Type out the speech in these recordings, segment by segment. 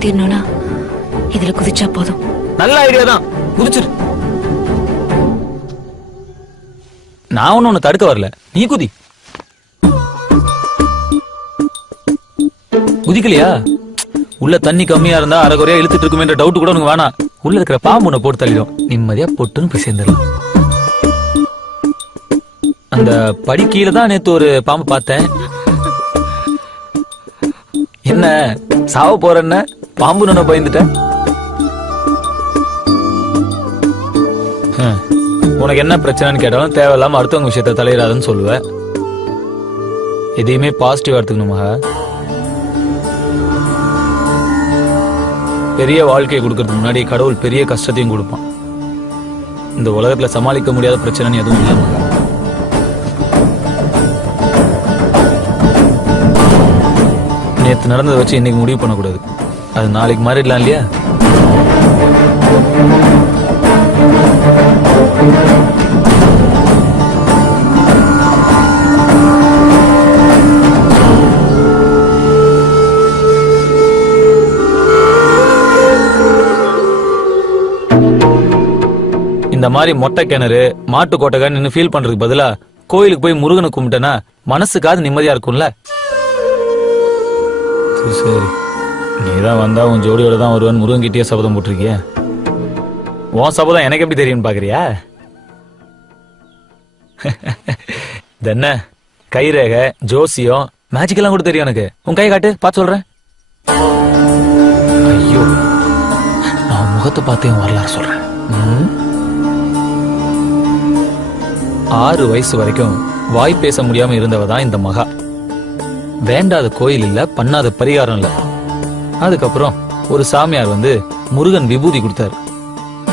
பயம் தீரணும்னா இதுல குதிச்சா போதும். நல்ல ஐடியா தான், குதிச்சிரு. நான் ஒண்ணு தடுக்க வரல, நீ குதி. குதிக்கலையா? உள்ள தண்ணி கம்மியா இருந்தா அரைகுறையா இழுத்துட்டு இருக்குமே டவுட் கூட உனக்கு வேணாம். உள்ள இருக்கிற பாம்பு உன்னை போட்டு தள்ளிடும், நிம்மதியா பொட்டுன்னு போய் சேர்ந்துடலாம். அந்த படி கீழே தான் நேத்து ஒரு பாம்பு பார்த்தேன். என்ன சாவ போறேன்ன பாம்பு நான் பயந்துட்டேன். உனக்கு என்ன பிரச்சனைன்னு கேட்டாலும் தேவையில்லாம அடுத்தவங்க விஷயத்த தலையிடாதுன்னு சொல்லுவேன். எதையுமே பாசிட்டிவா எடுத்துக்கணுமா? பெரிய வாழ்க்கையை கொடுக்கறதுக்கு முன்னாடி கடவுள் பெரிய கஷ்டத்தையும் கொடுப்பான். இந்த உலகத்துல சமாளிக்க முடியாத பிரச்சனை எதுவும் இல்லாம. நேத்து நடந்ததை வச்சு இன்னைக்கு முடிவு பண்ணக்கூடாது, அது நாளைக்கு மாறிடலாம் இல்லையா? இந்த மாதிரி மொட்டை கிணறு மாட்டு கோட்டைக்கான்னு ஃபீல் பண்றதுக்கு பதிலா கோயிலுக்கு போய் முருகனை கும்பிட்டேன்னா மனசுக்காவது நிம்மதியா இருக்கும்ல. சரி, நீதான் வந்தா உன் ஜோடியோட தான் வருவான் முருகன் கிட்டே சபதம் போட்டிருக்கிய. உன் சபதம் எனக்கு எப்படி தெரியும்னு பாக்குறியா? என்ன கைரேகை ஜோசியம் மேஜிக் எல்லாம் கூட தெரியும் எனக்கு. உன் கை காட்டு பார்த்து சொல்றேன். ஐயோ, நான் முகத்தை பார்த்து என் வரலாறு சொல்றேன். 6 வயசு வரைக்கும் வாய் பேச முடியாம இருந்தவ தான் இந்த மகா. வேண்டாத கோயில் இல்ல, பண்ணாத பரிகாரம் இல்ல. அதுக்கப்புறம் ஒரு சாமியார் வந்து முருகன் விபூதி கொடுத்தாரு.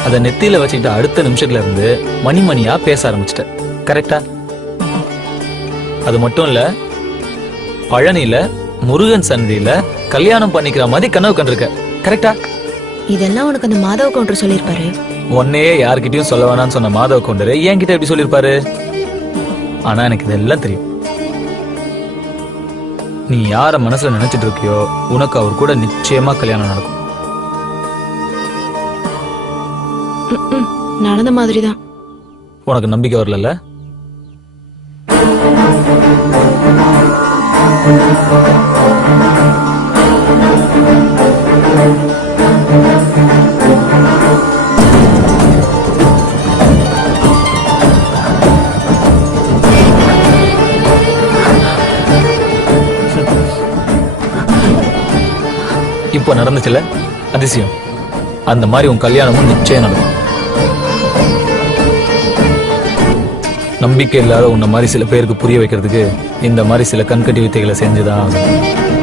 அத நெத்தியில வச்சுக்கிட்டு அடுத்த நிமிஷத்துல இருந்து மணிமணியா பேச ஆரம்பிச்சிட்ட. கரெக்டா? அது மட்டும் இல்ல, பழனியில முருகன் சன்னதியில கல்யாணம் பண்ணிக்கிற மாதிரி கனவு கண்டிருக்க. கரெக்டா? இதெல்லாம் உனக்கு அந்த மாதவ கவுண்டர் சொல்லிருப்பாரு. உன்னையே யார்கிட்டயும் சொல்ல வேணாம்னு சொன்ன மாதவ கவுண்டர் என்கிட்ட எப்படி சொல்லிருப்பாரு? ஆனா எனக்கு இதெல்லாம் தெரியும். நீ யார மனசுல நினைச்சிட்டு இருக்கியோ உனக்கு அவர் கூட நிச்சயமா கல்யாணம் நடக்கும். நடந்த மாதிரிதான். உனக்கு நம்பிக்கை வரல? இப்போ நடந்துச்சுல அதிசயம், அந்த மாதிரி உன் கல்யாணமும் நிச்சயம் நடக்கும். நம்பிக்கை இல்லாத உன்ன மாதிரி சில பேருக்கு புரிய வைக்கிறதுக்கு இந்த மாதிரி சில கண்கட்டி வித்தைகளை செஞ்சுதான் ஆகணும்.